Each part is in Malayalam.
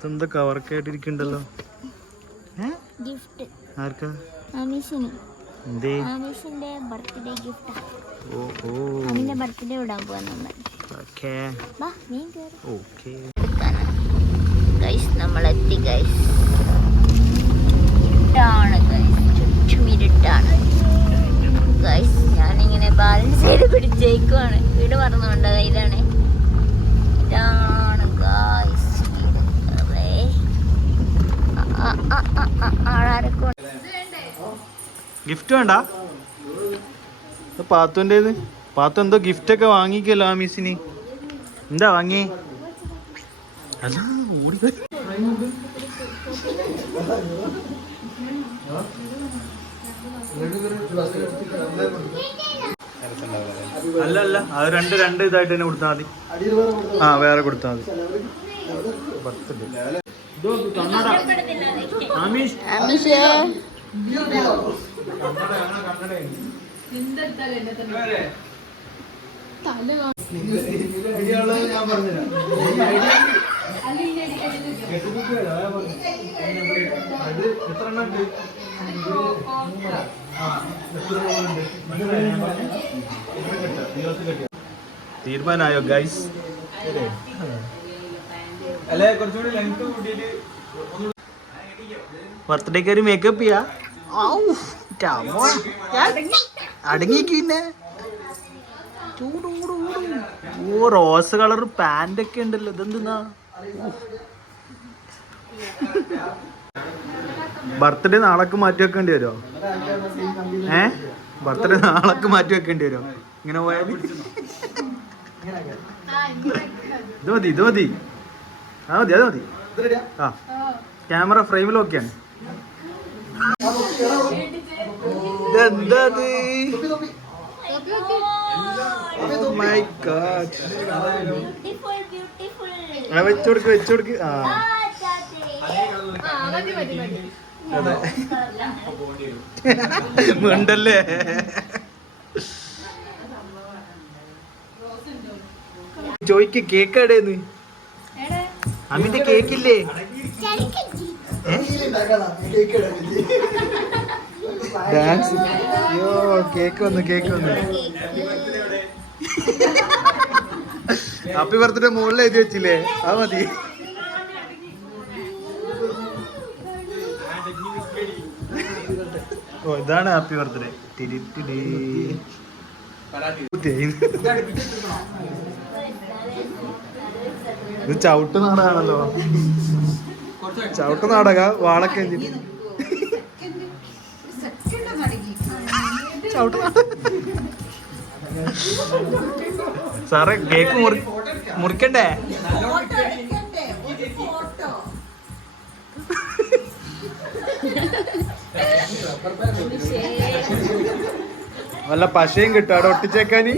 ഇതെന്താ കവറൊക്കെ ആയിട്ടിരിക്കണ്ടല്ലോ. ആർക്കാ? Birthday gift. ബർത്ത്ഡേ ഇടാൻ പോവാ നമ്മൾ. നമ്മളെത്തി ഗൈസ്. ചുറ്റുമിരുട്ടാണ് ഗൈസ്. ഞാനിങ്ങനെ ബാലൻസ് ചെയ്ത് പിടിച്ചേക്കുവാണ്. വീട് മറന്നുകൊണ്ട് ഇതാണ് ഗൈസ്. ഗിഫ്റ്റ് വേണ്ട. പാത്തുൻ്റെത്. പാത്തു എന്തോ ഗിഫ്റ്റ് ഒക്കെ വാങ്ങിക്കല്ലോ ആ മിസ്സിന്. എന്താ വാങ്ങി? അല്ല ഓടി അല്ല അല്ല അത് രണ്ട് ഇതായിട്ട് തന്നെ കൊടുത്താൽ മതി. ആ വേറെ കൊടുത്താൽ മതി. തീരുമാനമായോ ഗൈസ്? ബർത്ത്ഡേക്ക് ഒരു മേക്കപ്പ് ചെയ്യാ. അടങ്ങിന്നെ. ഓ റോസ് കളർ പാന്റ് ഒക്കെ ഉണ്ടല്ലോ. ഇതെന്താ? ബർത്ത്ഡേ നാളേക്ക് മാറ്റി വെക്കേണ്ടി വരുമോ? ബർത്ത്ഡേ നാളേക്ക് മാറ്റി വെക്കേണ്ടി വരുമോ ഇങ്ങനെ പോയാൽ? ഇത് മതി അത് മതി. ആ ക്യാമറ ഫ്രെയിമിൽ ഓക്കെയാണ്. ഇതെന്താ? വെച്ചുകൊടുക്ക്. ആ അതെ ഉണ്ടല്ലേ. ചോയ്ക്ക് കേക്ക് എവിടെയെന്ന്? അമ്മിന്റെ കേക്കില്ലേ? ഡാൻസ്. അയ്യോ കേക്ക് വന്നു. ഹാപ്പി ബർത്ത്ഡേ മുകളിൽ എഴുതി വെച്ചില്ലേ? അത് മതി. ഓ ഇതാണ് ഹാപ്പി ബർത്ത്ഡേ. ഇത് ചവിട്ട് നാടകമാണല്ലോ. ചവിട്ട് നാടക വാളൊക്കെ സാറേ കേക്ക് മുറിക്കണ്ടേ? വല്ല പശയും കിട്ടും അവിടെ ഒട്ടിച്ചേക്കാന്.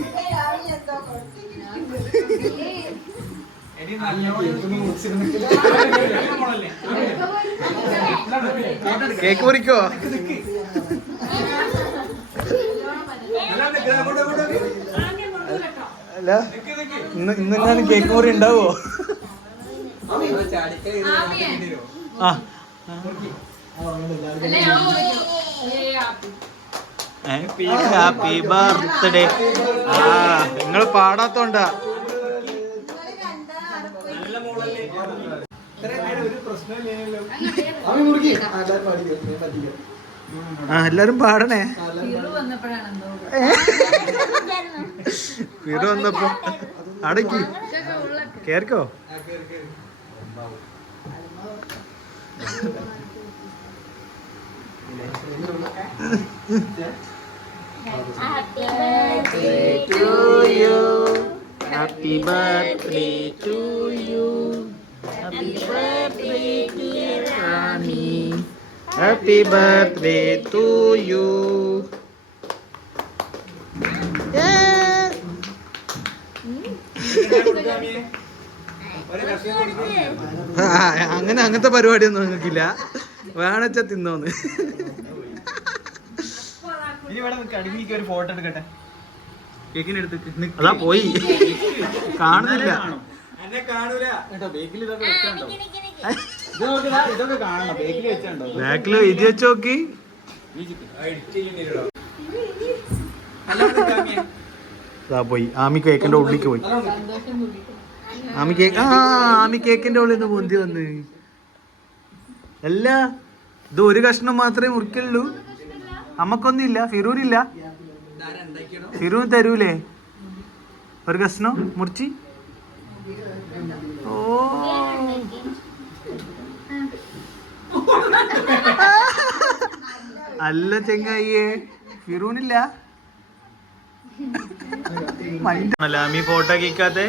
കേക്ക് മുറിക്കോ? അല്ല ഇന്നെങ്ങാനും കേക്ക് മുറി ഉണ്ടാവോ? ആ ഹാപ്പി ബർത്ത്ഡേ. ആ നിങ്ങൾ പാടാത്തോണ്ടാ. ആ എല്ലാരും പാടണേ. ഫിറു വന്നപ്പോ അടക്കി കേറിക്കോ. Happy birthday to you. Happy birthday to you. Happy birthday dear Rami. Happy birthday to you. അങ്ങനത്തെ പരിപാടിയൊന്നും നിങ്ങൾക്കില്ല. വേണച്ചാ തിന്നോന്ന്. ഒരു ഫോട്ടോ എടുക്കട്ടെ. അതാ പോയി കാണുന്നില്ല. ബാക്കില് എഴുതി വെച്ച് നോക്കി. പോയി ആമി കേക്കിന്റെ ഉള്ളിലേക്ക് പോയി. ആമി കേക്കിന്റെ ഉള്ളിൽ നിന്ന് പൊന്തി വന്ന്. അല്ല ഇത് ഒരു കഷ്ണം മാത്രമേ മുറിക്കുള്ളൂ. അമ്മക്കൊന്നും ഇല്ല, ഫിറൂരില്ല. ഫിറൂൻ തരൂലേ ഒരു കഷ്ണം മുറിച്ച്? ഓ അല്ല ചെങ്ങായിയെ, ഫിറൂനില്ല. അമ്മി ഫോട്ടോ കേക്കാത്തെ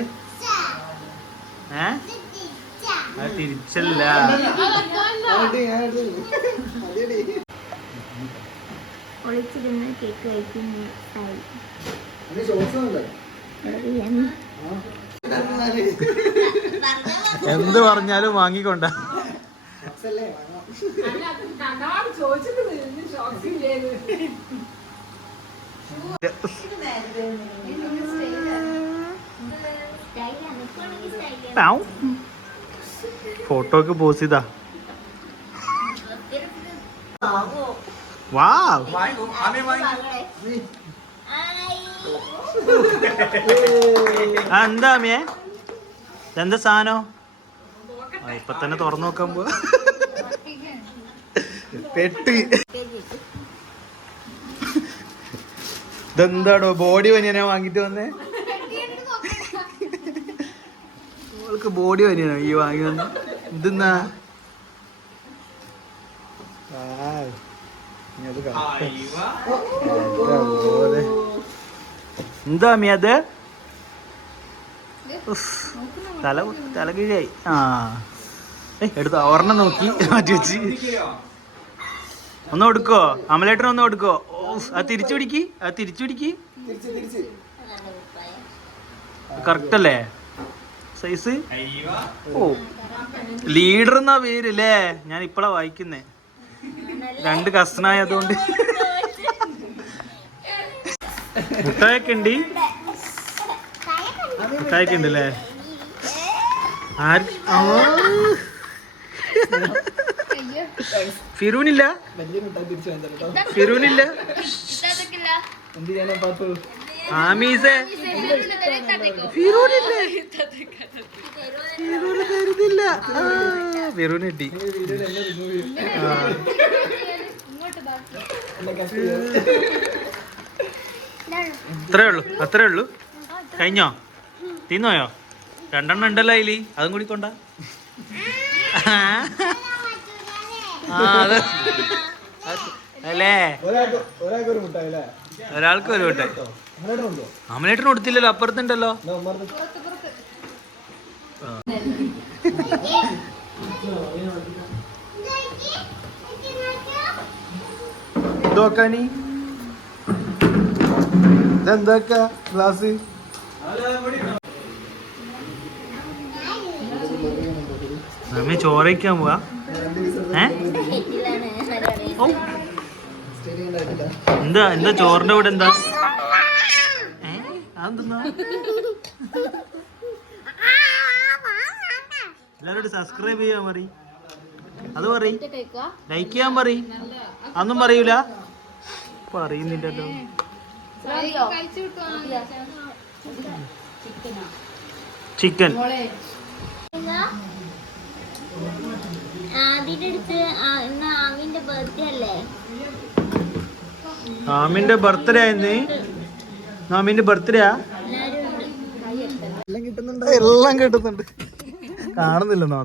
തിരിച്ചല്ല. എന്ത് പറഞ്ഞാലും വാങ്ങിക്കൊണ്ട. ഫോട്ടോക്ക് പോസ് ചെയ്താ. വാവ് എന്താ അമ്മേ, എന്താ സാധനം? ഇപ്പൊ തന്നെ തുറന്നു നോക്കുമ്പോ പെട്ട്. ഇതെന്താടോ ബോഡി പനിയനാ വാങ്ങിട്ട് വന്നേ? അവൾക്ക് ബോഡി പനിയനോ ഈ വാങ്ങി വന്ന്? ഇതെന്നാ എന്താ അമ്മ അത്? തല കീഴായി. എടുത്തോ, ഒരെണ്ണം നോക്കി മാറ്റി വെച്ച്. ഒന്ന് കൊടുക്കോ അമലേട്ടൻ, ഒന്ന് കൊടുക്കോ. അത് തിരിച്ചു പിടിക്ക്, അത് തിരിച്ചു പിടിക്ക്. കറക്റ്റ് അല്ലേ സൈസ്? ഓ ലീഡർ എന്നാ പേരല്ലേ? ഞാൻ ഇപ്പളാ വായിക്കുന്നേ. 2 കസ്നായതുകൊണ്ട്. മുട്ടായൊക്കെ ഉണ്ട്, മുട്ടായൊക്കെ ഉണ്ട് അല്ലേ? ഫിറൂനില്ല, ഫിറൂനില്ല. ആമീസേ ഫിറൂനില്ലേ? ഫിറൂന് തരുന്നില്ല. ഫിറൂന് കിട്ടി. അത്രേ ഉള്ളു, അത്രേ ഉള്ളു. കഴിഞ്ഞോ? തിന്നോയോ? 2 ഉണ്ടല്ലോ അതില്, അതും കൂടി കൊണ്ട. അല്ലേ ഒരാൾക്ക് ഒരു മുട്ടായി. അമലേട്ടന് കൊടുത്തില്ലല്ലോ, അപ്പുറത്തുണ്ടല്ലോ. ഇതോക്കാനി ഇതെന്താക്കാ ഗ്ലാസ്? നമ്മ ചോറയ്ക്കാൻ പോവാ. എന്താ എന്താ ചോറിന്റെ കൂടെ എന്താ? അതെന്താ? എല്ലാരോടും സബ്സ്ക്രൈബ് ചെയ്യാൻ പറ. അത് പറ, ലൈക്ക് ചെയ്യാൻ പറ. അതൊന്നും പറയൂല, പറയുന്നില്ലല്ലോ. ചിക്കൻ ആമിന്റെ ബർത്ത്ഡേ ആയിരുന്നു. ആമിന്റെ ബർത്ത്ഡേ എല്ലാം കിട്ടുന്നുണ്ട്, കാണുന്നില്ലെന്നോ?